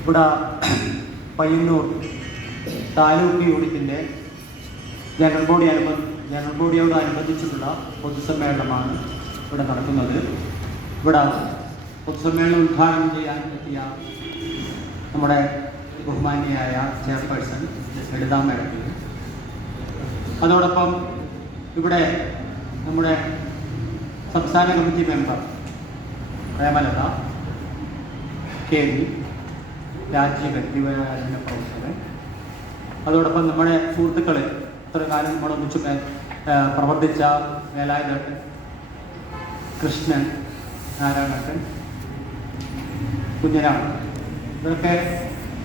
ഇവിടെ പയ്യന്നൂർ താലൂക്ക് യൂണിറ്റിന്റെ general body അനുബന്ധ ജനറൽ ബോഡിയോട് അനുബന്ധിച്ചിട്ടുള്ള പൊതുസമ്മേളനമാണ് ഇവിടെ നടക്കുന്നത്. ഇവിടെ പൊതുസമ്മേളനം ഉദ്ഘാടനം ചെയ്യാൻ എത്തിയ നമ്മുടെ ബഹുമാന്യയായ ചെയർപേഴ്സൺ ലളിത മേഡത്തിൽ അതോടൊപ്പം ഇവിടെ നമ്മുടെ സംസ്ഥാന committee member Premalatha K V Rajeevan യുവരാജന പ്രവർത്തനങ്ങൾ അതോടൊപ്പം നമ്മുടെ സുഹൃത്തുക്കൾ ഇത്ര കാലം നമ്മളൊന്നിച്ച് പ്രവർത്തിച്ച വേലായുധേട്ടൻ കൃഷ്ണൻ നാരായണട്ടൻ കുഞ്ഞനാണ് ഇതൊക്കെ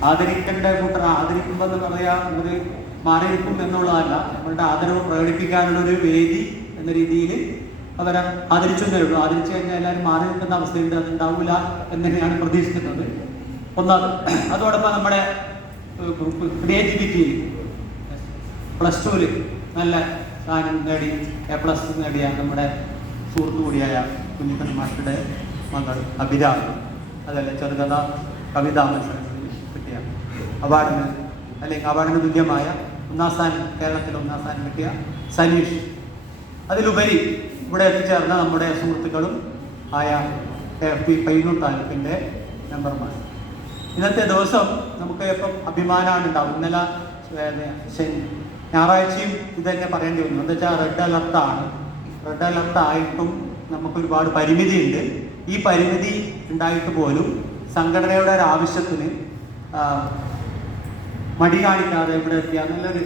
ആദരിക്കേണ്ട കൂട്ടർ ആദരിക്കുമ്പോൾ എന്ന് പറയാ ഒരു മാറിയിരിക്കും എന്നുള്ളതല്ല. നമ്മളുടെ ആദരവ് പ്രകടിപ്പിക്കാനുള്ള ഒരു വേദി എന്ന രീതിയിൽ അവരെ ആദരിച്ചു എന്നേ ഉള്ളൂ ആദരിച്ചു കഴിഞ്ഞാൽ എല്ലാവരും മാറി നിൽക്കുന്ന അവസ്ഥയുണ്ട്. അത് ഉണ്ടാവില്ല എന്ന് തന്നെയാണ് പ്രതീക്ഷിക്കുന്നത്. ഒന്നാമത് അതോടൊപ്പം നമ്മുടെ ക്രിയേറ്റിവിറ്റി പ്ലസ് ടുവിൽ നല്ല സ്ഥാനം നേടി എ പ്ലസ് നേടിയ നമ്മുടെ സുഹൃത്തു കൂടിയായ കുഞ്ഞിക്കൻ മാസ്റ്ററുടെ മകൾ അഭിരാമി അതല്ല ചെറുകഥ കവിതാ മത്സരങ്ങളിൽ കിട്ടിയ അവാർഡിന് അല്ലെങ്കിൽ അവാർഡിന് തുല്യമായ ഒന്നാം സ്ഥാനം കേരളത്തിൽ ഒന്നാം സ്ഥാനം കിട്ടിയ സനീഷ്. അതിലുപരി ഇവിടെ എത്തിച്ചേർന്ന നമ്മുടെ സുഹൃത്തുക്കളും ആയ എഫ് പി പൈനൂർ താലൂക്കിന്റെ മെമ്പർമാർ ഇന്നത്തെ ദിവസം നമുക്ക് ഇപ്പം അഭിമാനമാണ് ഉണ്ടാവും ഇന്നലെ ശനി ഞായറാഴ്ചയും ഇത് തന്നെ പറയേണ്ടി വന്നു. എന്താ വെച്ചാൽ റെഡ് അലർട്ടാണ് റെഡ് അലർട്ട് ആയിട്ടും നമുക്ക് ഒരുപാട് പരിമിതിയുണ്ട്. ഈ പരിമിതി ഉണ്ടായിട്ട് പോലും സംഘടനയുടെ ഒരു ആവശ്യത്തിന് മടി കാണിക്കാതെ ഇവിടെ എത്തിയ നല്ലൊരു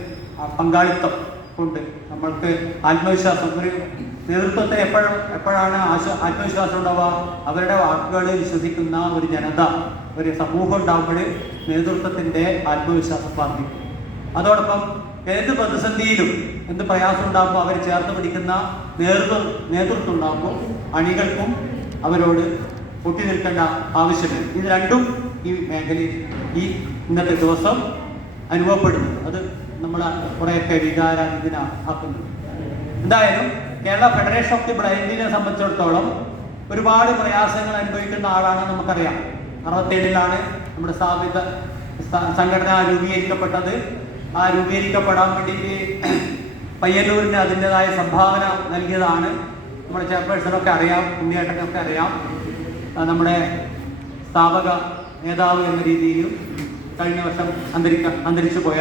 പങ്കാളിത്തം കൊണ്ട് നമ്മൾക്ക് ആത്മവിശ്വാസം ഒരു നേതൃത്വത്തിന് എപ്പോഴും എപ്പോഴാണ് ആശ ആത്മവിശ്വാസം ഉണ്ടാവുക? അവരുടെ വാക്കുകളിൽ വിശ്വസിക്കുന്ന ഒരു ജനത ഒരു സമൂഹം ഉണ്ടാകുമ്പോൾ നേതൃത്വത്തിന്റെ ആത്മവിശ്വാസം വർദ്ധിക്കും. അതോടൊപ്പം ഏത് പ്രതിസന്ധിയിലും എന്ത് പ്രയാസം ഉണ്ടാകുമ്പോൾ അവർ ചേർത്ത് പിടിക്കുന്ന നേതൃത്വം നേതൃത്വം ഉണ്ടാകുമ്പോൾ അണികൾക്കും അവരോട് പൊട്ടി നിൽക്കേണ്ട ആവശ്യമില്ല. ഇത് രണ്ടും ഈ മേഖലയിൽ ഈ ഇന്നത്തെ ദിവസം അനുഭവപ്പെടുന്നു അത് നമ്മളെ കുറേയൊക്കെ വികാരാധീന ആക്കുന്നു എന്തായാലും കേരള ഫെഡറേഷൻ ഓഫ് ദി ബ്ലൈൻഡിനെ സംബന്ധിച്ചിടത്തോളം ഒരുപാട് പ്രയാസങ്ങൾ അനുഭവിക്കുന്ന ആളാണ് നമുക്കറിയാം. അറുപത്തേഴിലാണ് നമ്മുടെ സ്ഥാപിത സംഘടന രൂപീകരിക്കപ്പെട്ടത്. ആ രൂപീകരിക്കപ്പെടാൻ വേണ്ടിയിട്ട് പയ്യന്നൂരിന് അതിന്റെതായ സംഭാവന നൽകിയതാണ്. നമ്മുടെ ചെയർപേഴ്സണൊക്കെ അറിയാം ഉണ്ണിയേട്ടനൊക്കെ അറിയാം. നമ്മുടെ സ്ഥാപക നേതാവ് എന്ന രീതിയിലും കഴിഞ്ഞ വർഷം അന്തരിക്ക അന്തരിച്ചു പോയ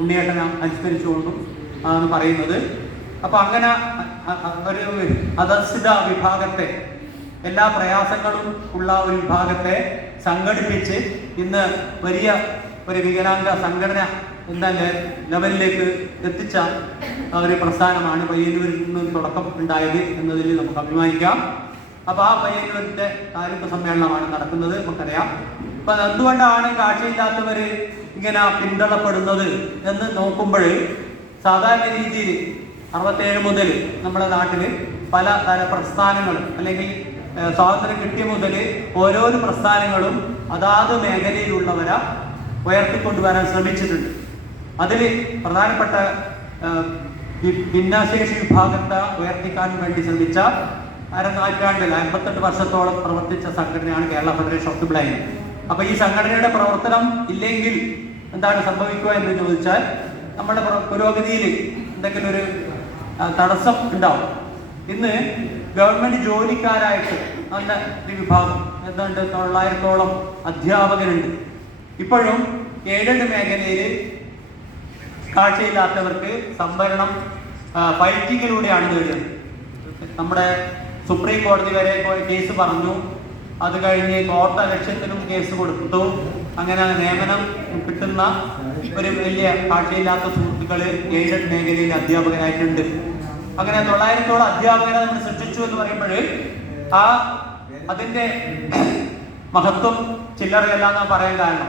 ഉണ്ണിയേട്ടനെ അനുസ്മരിച്ചുകൊണ്ടും ആണ് പറയുന്നത്. അപ്പൊ അങ്ങനെ ഒരു അദർശിത വിഭാഗത്തെ എല്ലാ പ്രയാസങ്ങളും ഉള്ള ഒരു വിഭാഗത്തെ സംഘടിപ്പിച്ച് ഇന്ന് വലിയ ഒരു വികലാംഗ സംഘടന എന്ന ലെവലിലേക്ക് എത്തിച്ച ഒരു പ്രസ്ഥാനമാണ് പയ്യന്നൂരിൽ നിന്ന് തുടക്കം ഉണ്ടായത് എന്നതിൽ നമുക്ക് അഭിമാനിക്കാം. അപ്പൊ ആ പയ്യന്നൂരിന്റെ താലൂക്ക് സമ്മേളനമാണ് നടക്കുന്നത്. നമുക്കറിയാം. അപ്പൊ എന്തുകൊണ്ടാണ് കാഴ്ചയില്ലാത്തവര് ഇങ്ങനെ പിന്തള്ളപ്പെടുന്നത് എന്ന് നോക്കുമ്പോൾ സാധാരണ രീതിയിൽ അറുപത്തേഴ് മുതൽ നമ്മുടെ നാട്ടിൽ പല തര പ്രസ്ഥാനങ്ങളും അല്ലെങ്കിൽ സ്വാതന്ത്ര്യം കിട്ടിയ മുതൽ ഓരോരോ പ്രസ്ഥാനങ്ങളും അതാത് മേഖലയിലുള്ളവരെ ഉയർത്തിക്കൊണ്ടുവരാൻ ശ്രമിച്ചിട്ടുണ്ട്. അതിൽ പ്രധാനപ്പെട്ട ഭിന്നശേഷി വിഭാഗത്തെ ഉയർത്തിക്കാൻ വേണ്ടി ശ്രമിച്ച അരനൂറ്റാണ്ടിൽ അമ്പത്തെട്ട് വർഷത്തോളം പ്രവർത്തിച്ച സംഘടനയാണ് Kerala federation of the blind. അപ്പൊ ഈ സംഘടനയുടെ പ്രവർത്തനം ഇല്ലെങ്കിൽ എന്താണ് സംഭവിക്കുക എന്ന് ചോദിച്ചാൽ നമ്മുടെ പുരോഗതിയിൽ എന്തെങ്കിലും ഒരു തടസ്സം ഉണ്ടാവും. ഇന്ന് ഗവൺമെന്റ് ജോലിക്കാരായിട്ട് നല്ല ഒരു വിഭാഗം. എന്തുണ്ട് തൊള്ളായിരത്തോളം അധ്യാപകരുണ്ട്. ഇപ്പോഴും ഏഴെട്ട് മേഖലയിൽ കാഴ്ചയില്ലാത്തവർക്ക് സംവരണം ഫൈറ്റിങ്ങിലൂടെയാണ് നേടിയത്. നമ്മുടെ സുപ്രീം കോടതി വരെ കേസ് പറഞ്ഞു. അത് കഴിഞ്ഞ് കോർട്ട് ലക്ഷ്യത്തിനും കേസ് കൊടുത്തു. അങ്ങനെ നിയമനം കിട്ടുന്ന ഒരു വലിയ കാഴ്ചയില്ലാത്ത സുഹൃത്തുക്കൾ എയ്ഡഡ് മേഖലയിൽ അധ്യാപകരായിട്ടുണ്ട്. അങ്ങനെ തൊള്ളായിരത്തോളം അധ്യാപകരെ നമ്മൾ സൃഷ്ടിച്ചു എന്ന് പറയുമ്പോൾ ആ അതിന്റെ മഹത്വം ചില്ലറയല്ല എന്ന് പറയാൻ കാരണം.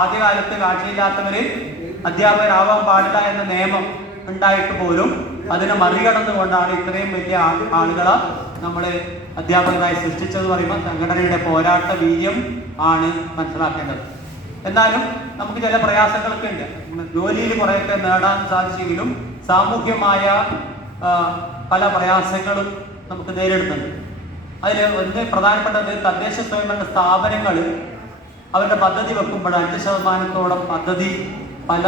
ആദ്യകാലത്ത് കാഴ്ചയില്ലാത്തവര് അധ്യാപകരാവാൻ പാടില്ല എന്ന നിയമം ഉണ്ടായിട്ട് പോലും അതിനെ മറികടന്നുകൊണ്ടാണ് ഇത്രയും വലിയ ആളുകളെ നമ്മൾ അധ്യാപകരായി സൃഷ്ടിച്ചത് പറയുമ്പോൾ സംഘടനയുടെ പോരാട്ട വീര്യം ആണ് മനസ്സിലാക്കേണ്ടത്. എന്നാലും നമുക്ക് ചില പ്രയാസങ്ങളൊക്കെ ഉണ്ട്. ജോലിയിൽ കുറേയൊക്കെ നേടാൻ സാധിച്ചെങ്കിലും സാമൂഹ്യമായ പല പ്രയാസങ്ങളും നമുക്ക് നേരിടുന്നുണ്ട്. അതിൽ ഒന്ന് പ്രധാനപ്പെട്ടത് തദ്ദേശ സ്വയംഭരണ സ്ഥാപനങ്ങൾ അവരുടെ പദ്ധതി വെക്കുമ്പോൾ അഞ്ച് ശതമാനത്തോളം പദ്ധതി പല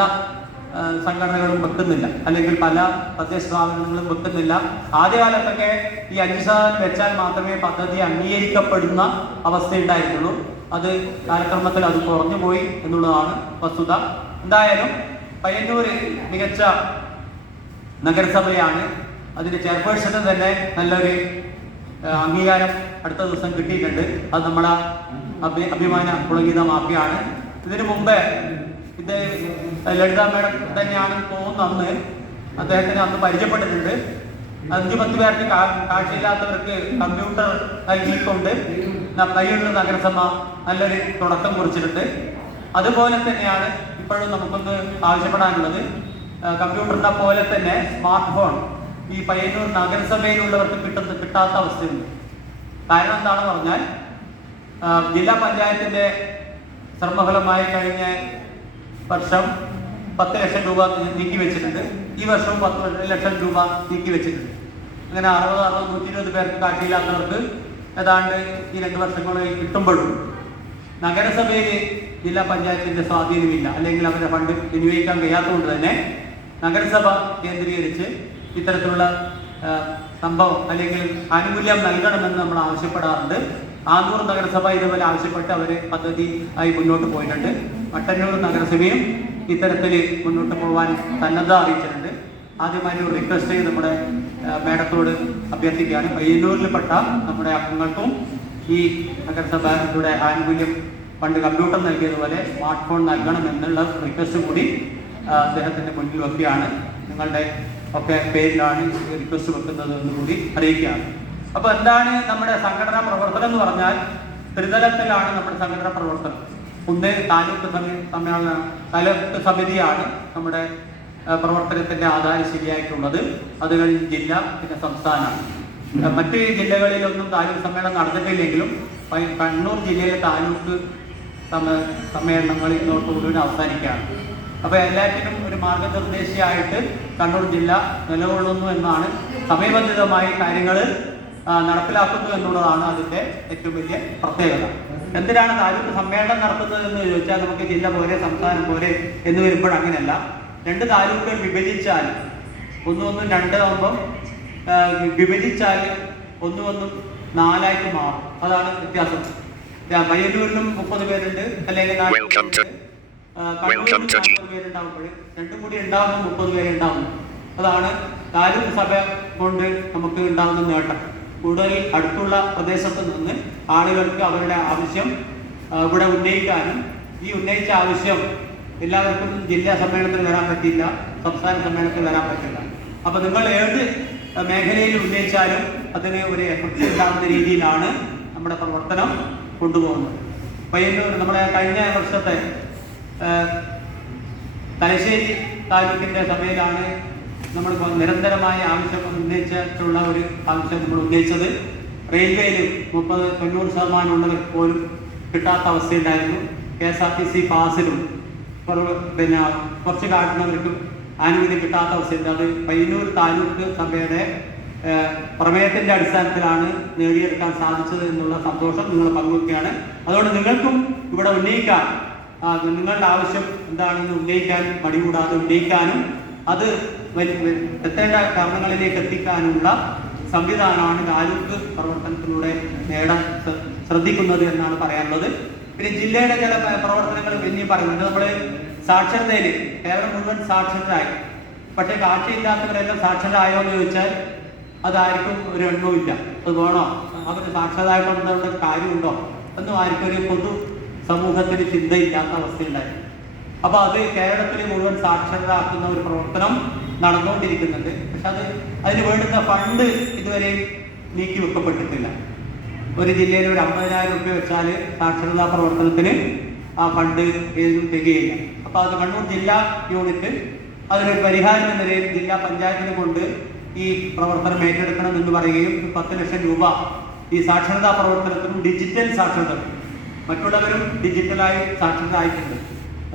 സംഘടനകളും വെക്കുന്നില്ല. അല്ലെങ്കിൽ പല തദ്ദേശ സ്ഥാപനങ്ങളും വെക്കുന്നില്ല. ആദ്യകാലത്തൊക്കെ ഈ അഞ്ച് ശതമാനം വെച്ചാൽ മാത്രമേ പദ്ധതി അംഗീകരിക്കപ്പെടുന്ന അവസ്ഥ ഉണ്ടായിരുന്നുള്ളൂ അത് കാലക്രമത്തിൽ അത് കുറഞ്ഞു പോയി എന്നുള്ളതാണ് വസ്തുത. എന്തായാലും പയ്യന്നൂര് മികച്ച നഗരസഭയാണ്. അതിന്റെ ചെയർപേഴ്സണ് തന്നെ നല്ലൊരു അംഗീകാരം അടുത്ത ദിവസം കിട്ടിയിട്ടുണ്ട്. അത് നമ്മുടെ അഭി അഭിമാന പുളകിത മാഫിയാണ്. ഇതിനു മുമ്പേ ഇത് ലളിത മേഡം തന്നെയാണ് തോന്നുന്നു അന്ന് അദ്ദേഹത്തിന് അന്ന് പരിചയപ്പെട്ടിട്ടുണ്ട്. അഞ്ചു പത്ത് പേർക്ക് കാഴ്ചയില്ലാത്തവർക്ക് കമ്പ്യൂട്ടർ നൽകിക്കൊണ്ട് പയ്യന്നൂർ നഗരസഭ നല്ലൊരു തുടക്കം കുറിച്ചിട്ടുണ്ട്. അതുപോലെ തന്നെയാണ് ഇപ്പോഴും നമുക്കൊന്ന് ആവശ്യപ്പെടാനുള്ളത്. കമ്പ്യൂട്ടറിനെ പോലെ തന്നെ സ്മാർട്ട് ഫോൺ ഈ പയ്യന്നൂർ നഗരസഭയിലുള്ളവർക്ക് കിട്ടുന്ന കിട്ടാത്ത അവസ്ഥയുണ്ട്. കാരണം എന്താണെന്ന് പറഞ്ഞാൽ ജില്ലാ പഞ്ചായത്തിന്റെ ശ്രമഫലമായി കഴിഞ്ഞ വർഷം പത്ത് ലക്ഷം രൂപ നീക്കി വെച്ചിട്ടുണ്ട്. ഈ വർഷവും പത്ത് ലക്ഷം രൂപ നീക്കി വെച്ചിട്ടുണ്ട്. അങ്ങനെ അറുപത് അറുപത് നൂറ്റി ഇരുപത് പേർക്ക് കാഴ്ചയില്ലാത്തവർക്ക് ഏതാണ്ട് ഈ രണ്ട് വർഷങ്ങളിൽ കിട്ടുമ്പോഴും നഗരസഭയിൽ ജില്ലാ പഞ്ചായത്തിന്റെ സ്വാധീനമില്ല. അല്ലെങ്കിൽ അവരുടെ ഫണ്ട് വിനിയോഗിക്കാൻ കഴിയാത്തതുകൊണ്ട് തന്നെ നഗരസഭ കേന്ദ്രീകരിച്ച് ഇത്തരത്തിലുള്ള സംഭവം അല്ലെങ്കിൽ ആനുകൂല്യം നൽകണമെന്ന് നമ്മൾ ആവശ്യപ്പെടാറുണ്ട്. ആന്തൂർ നഗരസഭ ഇതുപോലെ ആവശ്യപ്പെട്ട് അവർ പദ്ധതി ആയി മുന്നോട്ട് പോയിട്ടുണ്ട്. മട്ടന്നൂർ നഗരസഭയും ഇത്തരത്തിൽ മുന്നോട്ട് പോകാൻ സന്നദ്ധ അറിയിച്ചിട്ടുണ്ട്. ആദ്യമായി ഒരു റിക്വസ്റ്റ് നമ്മുടെ മേഡത്തോട് അഭ്യർത്ഥിക്കുകയാണ്. പയ്യന്നൂരിൽപ്പെട്ട നമ്മുടെ അംഗങ്ങൾക്കും ഈ നഗരസഭയുടെ ആനുകൂല്യം പണ്ട് കമ്പ്യൂട്ടർ നൽകിയതുപോലെ സ്മാർട്ട് ഫോൺ നൽകണം എന്നുള്ള റിക്വസ്റ്റ് കൂടി അദ്ദേഹത്തിന്റെ മുന്നിലൊക്കെയാണ് നിങ്ങളുടെ ഒക്കെ പേരിലാണ് റിക്വസ്റ്റ് വെക്കുന്നത് എന്ന് കൂടി അറിയിക്കുകയാണ്. അപ്പൊ എന്താണ് നമ്മുടെ സംഘടനാ പ്രവർത്തനം എന്ന് പറഞ്ഞാൽ ത്രിതലത്തിലാണ് നമ്മുടെ സംഘടനാ പ്രവർത്തനം. ഒന്ന് താലൂക്ക് സമി താലൂക്ക് സമിതിയാണ് നമ്മുടെ പ്രവർത്തനത്തിന്റെ ആധാരം ശരിയായിട്ടുള്ളത്. അത് കഴിഞ്ഞ് ജില്ല പിന്നെ സംസ്ഥാനമാണ് മറ്റ് ജില്ലകളിലൊന്നും താലൂക്ക് സമ്മേളനം നടന്നിട്ടില്ലെങ്കിലും കണ്ണൂർ ജില്ലയിലെ താലൂക്ക് സമ്മേളനങ്ങളിൽ ഇന്നോട്ടുകൂടി അവസാനിക്കുകയാണ്. അപ്പൊ എല്ലാറ്റിനും ഒരു മാർഗനിർദ്ദേശിയായിട്ട് കണ്ണൂർ ജില്ല നിലകൊള്ളുന്നു എന്നാണ് സമയബന്ധിതമായി കാര്യങ്ങൾ നടപ്പിലാക്കുന്നു എന്നുള്ളതാണ് അതിന്റെ ഏറ്റവും വലിയ പ്രത്യേകത. എന്തിനാണ് താലൂക്ക് സമ്മേളനം നടത്തുന്നത് എന്ന് ചോദിച്ചാൽ നമുക്ക് ജില്ല പോലെ സംസ്ഥാനം പോലെ എന്ന് വരുമ്പോൾ അങ്ങനെയല്ല. രണ്ട് താലൂക്കുകൾ വിഭജിച്ചാൽ ഒന്നും ഒന്നും രണ്ട് ആകുമ്പം വിഭജിച്ചാൽ ഒന്നും ഒന്നും നാലായിട്ട് മാറും. അതാണ് വ്യത്യാസം. പയ്യന്നൂരിലും മുപ്പത് പേരുണ്ട്. അല്ലെങ്കിൽ രണ്ടും കൂടി മുപ്പത് പേരുണ്ടാവും. അതാണ് താലൂക്ക് സഭ കൊണ്ട് നമുക്ക് ഉണ്ടാകുന്ന നേട്ടം. കൂടുതൽ അടുത്തുള്ള പ്രദേശത്ത് നിന്ന് ആളുകൾക്ക് അവരുടെ ആവശ്യം ഇവിടെ ഉന്നയിക്കാനും ഈ ഉന്നയിച്ച ആവശ്യം എല്ലാവർക്കും ജില്ലാ സമ്മേളനത്തിൽ വരാൻ പറ്റില്ല സംസ്ഥാന സമ്മേളനത്തിൽ വരാൻ പറ്റില്ല. അപ്പൊ നിങ്ങൾ ഏത് മേഖലയിൽ ഉന്നയിച്ചാലും അതിന് ഒരു എഫക്റ്റ് ഉണ്ടാകുന്ന രീതിയിലാണ് നമ്മുടെ പ്രവർത്തനം കൊണ്ടുപോകുന്നത്. പയ്യന്നൂർ നമ്മുടെ കഴിഞ്ഞ വർഷത്തെ തലശ്ശേരി താലൂക്കിന്റെ സഭയിലാണ് നമ്മൾ നിരന്തരമായ ആവശ്യം ഉന്നയിച്ചിട്ടുള്ള ഒരു ആവശ്യം നമ്മൾ ഉന്നയിച്ചത്. റെയിൽവേയിൽ മുപ്പത് തൊണ്ണൂറ് ശതമാനം ഉള്ളവർ പോലും കിട്ടാത്ത അവസ്ഥയുണ്ടായിരുന്നു K S R T C പാസിലും പിന്നെ കുറച്ച് കാട്ടുന്നവർക്കും അനുമതി കിട്ടാത്ത അവസ്ഥയുണ്ട് അത് പയ്യന്നൂർ താലൂക്ക് സഭയുടെ പ്രമേയത്തിന്റെ അടിസ്ഥാനത്തിലാണ് നേടിയെടുക്കാൻ സാധിച്ചത് എന്നുള്ള സന്തോഷം നിങ്ങൾ പങ്കുവെക്കുകയാണ്. അതുകൊണ്ട് നിങ്ങൾക്കും ഇവിടെ ഉന്നയിക്കാൻ നിങ്ങളുടെ ആവശ്യം എന്താണെന്ന് ഉന്നയിക്കാൻ മടികൂടാതെ ഉന്നയിക്കാനും അത് എത്തേണ്ട കാരണങ്ങളിലേക്ക് എത്തിക്കാനുള്ള സംവിധാനമാണ് താലൂക്ക് പ്രവർത്തനത്തിലൂടെ നേടാൻ ശ്ര- ശ്രദ്ധിക്കുന്നത് എന്നാണ് പറയാനുള്ളത്. പിന്നെ ജില്ലയുടെ ചില പ്രവർത്തനങ്ങൾ ഇനിയും പറയുന്നുണ്ട്. നമ്മൾ സാക്ഷരതയിൽ കേരളം മുഴുവൻ സാക്ഷരരായി. പക്ഷെ കാഴ്ചയില്ലാത്തവരെല്ലാം സാക്ഷരരായോ എന്ന് ചോദിച്ചാൽ അതാർക്കും ഒരു എണ്ണവും ഇല്ല അത് വേണോ? അവർ സാക്ഷരതായിട്ടുള്ള കാര്യമുണ്ടോ? എന്നും ആർക്കും ഒരു പൊതു സമൂഹത്തിന് ചിന്തയില്ലാത്ത അവസ്ഥയുണ്ടായി അപ്പൊ അത് കേരളത്തിൽ മുഴുവൻ സാക്ഷരരാക്കുന്ന ഒരു പ്രവർത്തനം നടന്നുകൊണ്ടിരിക്കുന്നുണ്ട്. പക്ഷെ അത് അതിന് വേണ്ടുന്ന ഫണ്ട് ഇതുവരെ നീക്കി വെക്കപ്പെട്ടിട്ടില്ല ഒരു ജില്ലയിൽ ഒരു അമ്പതിനായിരം രൂപ വെച്ചാൽ സാക്ഷരതാ പ്രവർത്തനത്തിന് ആ ഫണ്ട് ഏതും തികയില്ല. അപ്പൊ അത് കണ്ണൂർ ജില്ലാ യൂണിറ്റ് അതിനൊരു പരിഹാരം എന്ന നിലയിൽ ജില്ലാ പഞ്ചായത്തിനെ കൊണ്ട് ഈ പ്രവർത്തനം ഏറ്റെടുക്കണം എന്ന് പറയുകയും പത്ത് ലക്ഷം രൂപ ഈ സാക്ഷരതാ പ്രവർത്തനത്തിനും ഡിജിറ്റൽ സാക്ഷരത മറ്റുള്ളവരും ഡിജിറ്റലായി സാക്ഷരത ആയിട്ടുണ്ട്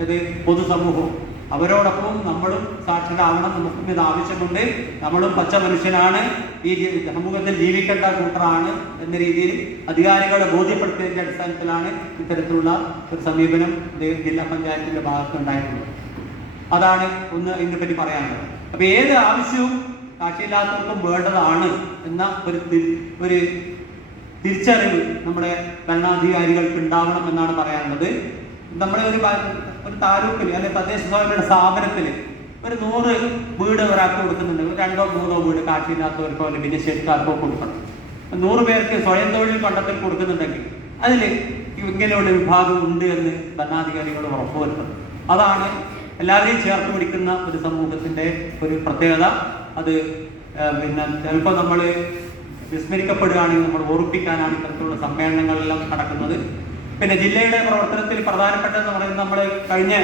അത് പൊതുസമൂഹവും. അവരോടൊപ്പം നമ്മളും സാക്ഷരരാവണം നമുക്കും ഇത് ആവശ്യമുണ്ട്. നമ്മളും പച്ച മനുഷ്യനാണ് ഈ സമൂഹത്തിൽ ജീവിക്കേണ്ട കൂട്ടറാണ് എന്ന രീതിയിൽ അധികാരികളെ ബോധ്യപ്പെടുത്തിയതിന്റെ അടിസ്ഥാനത്തിലാണ് ഇത്തരത്തിലുള്ള ഒരു സമീപനം ജില്ലാ പഞ്ചായത്തിന്റെ ഭാഗത്ത് ഉണ്ടായിട്ടുള്ളത്. അതാണ് ഒന്ന് ഇതിനെപ്പറ്റി പറയാനുള്ളത്. അപ്പൊ ഏത് ആവശ്യവും കാഴ്ചയില്ലാത്തവർക്കും വേണ്ടതാണ് എന്ന ഒരു ഒരു തിരിച്ചറിവ് നമ്മുടെ ഭരണാധികാരികൾക്ക് ഉണ്ടാവണം എന്നാണ് പറയാനുള്ളത്. നമ്മുടെ ഒരു ഒരു താലൂക്കിൽ അല്ലെങ്കിൽ തദ്ദേശ സ്വയംഭരണ സ്ഥാപനത്തിൽ ഒരു നൂറ് വീട് ഒരാൾക്ക് കൊടുക്കുന്നുണ്ട് ഒരു രണ്ടോ മൂന്നോ വീട് കാറ്റില്ലാത്തവർക്കോ അല്ലെങ്കിൽ ഭിന്നശേഷിക്കാർക്കോ കൊടുക്കണം. നൂറ് പേർക്ക് സ്വയം തൊഴിൽ കണ്ടെത്തൽ കൊടുക്കുന്നുണ്ടെങ്കിൽ അതിൽ ഇങ്ങനെയുള്ള വിഭാഗം ഉണ്ട് എന്ന് ഭരണാധികാരികൾ ഉറപ്പുവരുത്തണം അതാണ് എല്ലാവരെയും ചേർത്ത് പിടിക്കുന്ന ഒരു സമൂഹത്തിന്റെ ഒരു പ്രത്യേകത. അത് പിന്നെ ചിലപ്പോൾ നമ്മൾ വിസ്മരിക്കപ്പെടുകയാണെങ്കിൽ നമ്മൾ ഓർപ്പിക്കാനാണ് ഇത്തരത്തിലുള്ള സമ്മേളനങ്ങളെല്ലാം നടക്കുന്നത്. പിന്നെ ജില്ലയുടെ പ്രവർത്തനത്തിൽ പ്രധാനപ്പെട്ടതെന്ന് പറയുന്നത് നമ്മൾ കഴിഞ്ഞ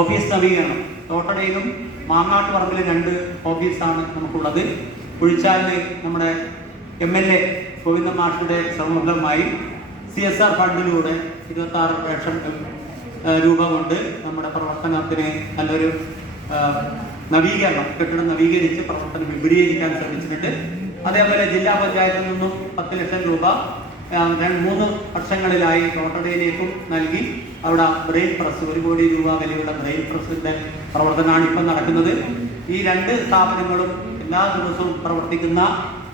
ഓഫീസ് നവീകരണം. തോട്ടടയിലും മാങ്ങാട്ട് പറമ്പിലും രണ്ട് ഓഫീസാണ് നമുക്കുള്ളത്. കുഴിച്ചാലിന് നമ്മുടെ എം എൽ എ ഗോവിന്ദ മാഷിയുടെ ശ്രമഫലമായി സി എസ് ആർ ഫണ്ടിലൂടെ ഇരുപത്തി ആറ് ലക്ഷം രൂപ കൊണ്ട് നമ്മുടെ പ്രവർത്തനത്തിന് നല്ലൊരു നവീകരണം കെട്ടിടം നവീകരിച്ച് പ്രവർത്തനം വിപുലീകരിക്കാൻ ശ്രമിച്ചിട്ടുണ്ട്. അതേപോലെ ജില്ലാ പഞ്ചായത്തിൽ നിന്നും പത്ത് ലക്ഷം രൂപ മൂന്ന് വർഷങ്ങളിലായി തോട്ടടയിലേക്കും നൽകി. അവിടെ ബ്രെയിൻ പ്രസ് ഒരു കോടി രൂപ വിലയുള്ള ബ്രെയിൻ പ്രസിന്റെ പ്രവർത്തനമാണ് ഇപ്പം നടക്കുന്നത്. ഈ രണ്ട് സ്ഥാപനങ്ങളും എല്ലാ ദിവസവും പ്രവർത്തിക്കുന്ന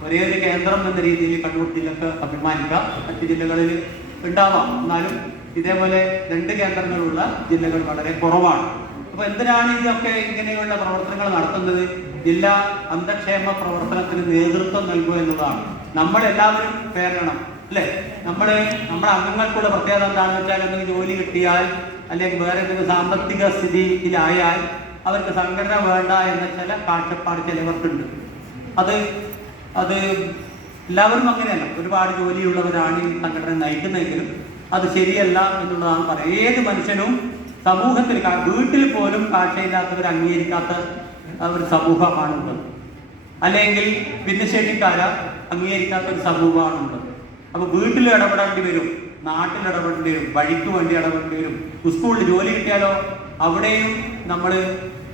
ഒരേ ഒരു കേന്ദ്രം എന്ന രീതിയിൽ കണ്ണൂർ ജില്ലക്ക് അഭിമാനിക്കാം മറ്റ് ജില്ലകളിൽ ഉണ്ടാവാം. എന്നാലും ഇതേപോലെ രണ്ട് കേന്ദ്രങ്ങളുള്ള ജില്ലകൾ വളരെ കുറവാണ്. അപ്പൊ എന്തിനാണ് ഇതൊക്കെ ഇങ്ങനെയുള്ള പ്രവർത്തനങ്ങൾ നടത്തുന്നത്? ജില്ലാ അന്ധക്ഷേമ പ്രവർത്തനത്തിന് നേതൃത്വം നൽകുക എന്നതാണ്. നമ്മൾ എല്ലാവരും പേരണം അല്ലെ? നമ്മൾ നമ്മുടെ അംഗങ്ങൾക്കുള്ള പ്രത്യേകത എന്താണെന്ന് വെച്ചാൽ എന്തെങ്കിലും ജോലി കിട്ടിയാൽ അല്ലെങ്കിൽ വേറെ എന്തെങ്കിലും സാമ്പത്തിക സ്ഥിതിയിലായാൽ അവർക്ക് സംഘടന വേണ്ട എന്ന ചില കാഴ്ചപ്പാട് ചിലവർക്കുണ്ട്. അത് അത് എല്ലാവരും അങ്ങനെയല്ല. ഒരുപാട് ജോലിയുള്ളവരാണ് ഈ സംഘടന നയിക്കുന്നതെങ്കിലും അത് ശരിയല്ല എന്നുള്ളതാണ് പറയുന്നത്. ഏത് മനുഷ്യനും സമൂഹത്തിൽ വീട്ടിൽ പോലും കാഴ്ചയില്ലാത്തവർ അംഗീകരിക്കാത്ത ഒരു സമൂഹമാണുള്ളത് അല്ലെങ്കിൽ ഭിന്നശേഷിക്കാര അംഗീകരിക്കാത്ത ഒരു സമൂഹമാണുള്ളത് അപ്പൊ വീട്ടിൽ ഇടപെടേണ്ടി വരും നാട്ടിൽ ഇടപെടേണ്ടി വരും വഴിക്ക് വേണ്ടി ഇടപെടേണ്ടി വരും. സ്കൂളിൽ ജോലി കിട്ടിയാലോ? അവിടെയും നമ്മൾ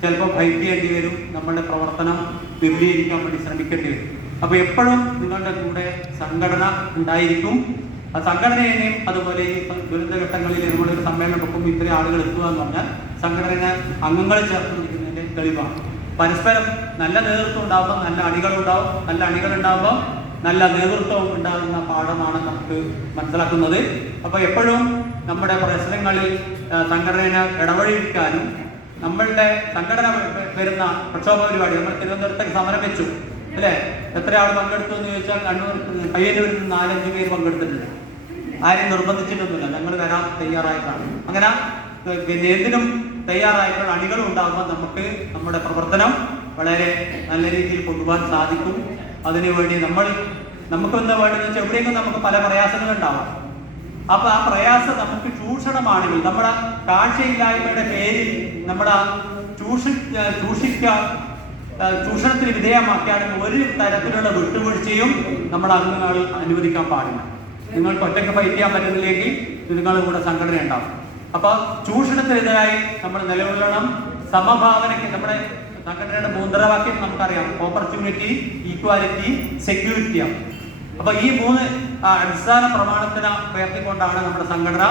ചിലപ്പോൾ ഫൈറ്റ് ചെയ്യേണ്ടി വരും നമ്മളുടെ പ്രവർത്തനം വിപുലീകരിക്കാൻ വേണ്ടി ശ്രമിക്കേണ്ടി വരും. അപ്പൊ എപ്പോഴും നിങ്ങളുടെ കൂടെ സംഘടന ഉണ്ടായിരിക്കും. ആ സംഘടനയെയും അതുപോലെ ഈ ദുരന്തഘട്ടങ്ങളിൽ നമ്മുടെ സമ്മേളനം വെക്കുമ്പോൾ ഇത്രയും ആളുകൾ എത്തുക എന്ന് പറഞ്ഞാൽ സംഘടന അംഗങ്ങൾ ചേർത്ത് നിൽക്കുന്നതിന്റെ തെളിവാണ്. പരസ്പരം നല്ല നേതൃത്വം ഉണ്ടാകുമ്പോൾ നല്ല അണികളുണ്ടാവും നല്ല ഉണ്ടാകുമ്പോൾ നല്ല നേതൃത്വം ഉണ്ടാകുന്ന പാഠമാണ് നമുക്ക് മനസ്സിലാക്കുന്നത്. അപ്പൊ എപ്പോഴും നമ്മുടെ പ്രശ്നങ്ങളിൽ സംഘടന ഇടപഴകിക്കാനും നമ്മളുടെ സംഘടന വരുന്ന പ്രക്ഷോഭ പരിപാടി നമ്മൾ തിരുവനന്തപുരത്തേക്ക് സമരം വെച്ചു അല്ലേ? എത്ര ആൾ പങ്കെടുത്തു എന്ന് ചോദിച്ചാൽ കണ്ണൂർ പയ്യന്നൂരിൽ നിന്ന് നാലഞ്ച് പേര് പങ്കെടുത്തിട്ടുണ്ട്. ആരും നിർബന്ധിച്ചിട്ടൊന്നുമില്ല. ഞങ്ങൾ വരാൻ തയ്യാറായിട്ടാണ്. അങ്ങനെ പിന്നെ എന്തിനും തയ്യാറായിട്ടുള്ള അണികൾ ഉണ്ടാകുമ്പോൾ നമുക്ക് നമ്മുടെ പ്രവർത്തനം വളരെ നല്ല രീതിയിൽ കൊണ്ടുപോകാൻ സാധിക്കും. അതിനുവേണ്ടി നമ്മൾ നമുക്ക് എന്താ വേണ്ടതെന്ന് വെച്ചാൽ എവിടെയെങ്കിലും നമുക്ക് പല പ്രയാസങ്ങൾ ഉണ്ടാവാം. അപ്പൊ ആ പ്രയാസം നമുക്ക് ചൂഷണമാണെങ്കിൽ നമ്മുടെ കാഴ്ചയില്ലായ്മയുടെ പേരിൽ നമ്മുടെ ചൂഷി ചൂഷിക്ക ചൂഷണത്തിന് വിധേയമാക്കിയാണെങ്കിൽ ഒരു തരത്തിലുള്ള വിട്ടുവീഴ്ചയും നമ്മുടെ അംഗങ്ങൾ അനുവദിക്കാൻ പാടില്ല. നിങ്ങൾക്ക് ഒറ്റയ്ക്ക് ഫൈറ്റ് ചെയ്യാൻ പറ്റുന്നില്ലെങ്കിൽ നിങ്ങളുടെ കൂടെ സംഘടന ഉണ്ടാവും. അപ്പൊ ചൂഷണത്തിനെതിരായി നമ്മൾ നിലകൊള്ളണം. സമഭാവനയ്ക്ക് നമ്മുടെ സംഘടനയുടെ മുദ്രാവാക്യം നമുക്കറിയാം. ഓപ്പർച്യൂണിറ്റി ഈക്വാലിറ്റി സെക്യൂരിറ്റിയാണ് അപ്പൊ ഈ മൂന്ന് അടിസ്ഥാന പ്രമാണത്തിന് ഉയർത്തിക്കൊണ്ടാണ് നമ്മുടെ സംഘടന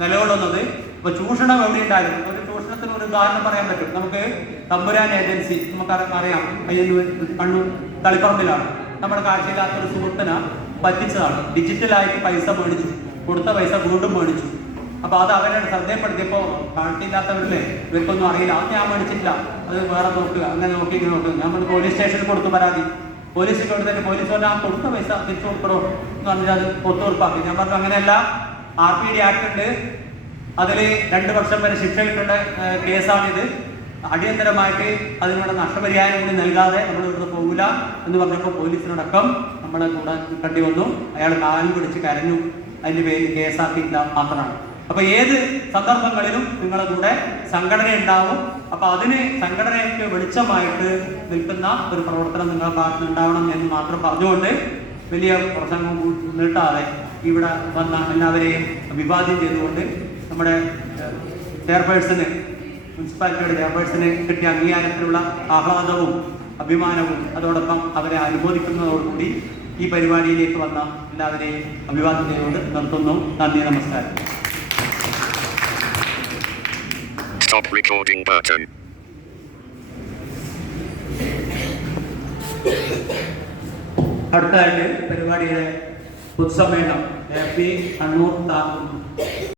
നിലകൊള്ളുന്നത്. അപ്പൊ ചൂഷണം എവിടെ ഉണ്ടായിരുന്നു ഒരു ചൂഷണത്തിന് ഒരു ഉദാഹരണം പറയാൻ പറ്റും. നമുക്ക് തമ്പുരാൻ ഏജൻസി നമുക്ക് അറി- അറിയാം അയ്യന്നൂർ കണ്ണൂർ തളിപ്പറമ്പിലാണ്. നമ്മുടെ കാഴ്ചയില്ലാത്ത ഒരു സുഹൃത്തിനെ പറ്റിച്ചതാണ്. ഡിജിറ്റലായിട്ട് പൈസ മേടിച്ചു. കൊടുത്ത പൈസ വീണ്ടും മേടിച്ചു. അപ്പൊ അത് അവരെ ശ്രദ്ധയപ്പെടുത്തിയപ്പോ കാഴ്ചയില്ലാത്തവരില്ലേ ഇവർക്കൊന്നും അറിയില്ല. അത് ഞാൻ മേടിച്ചിട്ടില്ല. അത് വേറെ നോക്കുക. അങ്ങനെ നോക്കി ഇങ്ങനെ നോക്കുക. ഞാൻ പോലീസ് സ്റ്റേഷനിൽ കൊടുത്തു പരാതി. പോലീസിൽ കൊടുത്തിട്ട് പോലീസ് പറഞ്ഞാൽ ആ കൊടുത്ത പൈസ തിരിച്ചു കൊടുക്കണോ എന്ന് പറഞ്ഞാൽ അത് ഒത്തുറപ്പാക്കി ഞാൻ പറഞ്ഞു അങ്ങനെയല്ല. ആർ പി ഡി ആക്ട് ഉണ്ട്. അതിൽ രണ്ട് വർഷം വരെ ശിക്ഷ കിട്ടേണ്ട കേസാണിത്. അടിയന്തരമായിട്ട് അതിനുള്ള നഷ്ടപരിഹാരം കൂടി നൽകാതെ നമ്മൾ ഇവിടുന്ന് പോകില്ല എന്ന് പറഞ്ഞപ്പോൾ പോലീസിനടക്കം നമ്മളെ കൂടെ കണ്ടി വന്നു. അയാൾ കാലിൽ പിടിച്ച് കരഞ്ഞു. അതിന്റെ ആർ ടി മാത്രമാണ്. അപ്പൊ ഏത് സന്ദർഭങ്ങളിലും നിങ്ങളുടെ കൂടെ സംഘടന ഉണ്ടാവും അപ്പൊ അതിന് സംഘടനയ്ക്ക് വെളിച്ചമായിട്ട് നിൽക്കുന്ന ഒരു പ്രവർത്തനം നിങ്ങളുടെ ഭാഗത്ത് ഉണ്ടാവണം എന്ന് മാത്രം പറഞ്ഞുകൊണ്ട് വലിയ പ്രസംഗം നീട്ടാതെ ഇവിടെ വന്ന എല്ലാവരെയും അഭിവാദ്യം ചെയ്തുകൊണ്ട് നമ്മുടെ ചെയർപേഴ്സന് മുനിസിപ്പാലിറ്റിയുടെ ചെയർപേഴ്സന് കിട്ടിയ അംഗീകാരത്തിലുള്ള ആഹ്ലാദവും അഭിമാനവും അതോടൊപ്പം അവരെ അനുമോദിക്കുന്നതോടുകൂടി ഈ പരിപാടിയിലേക്ക് വന്ന എല്ലാവരെയും അഭിവാദ്യം ചെയ്തുകൊണ്ട് നിർത്തുന്നു. നന്ദി നമസ്കാരം. Stop recording button. അടുത്തായിട്ട് പരിപാടിയുടെ പൊതുസമ്മേളനം എ പി കണ്ണൂർ താലൂക്ക്.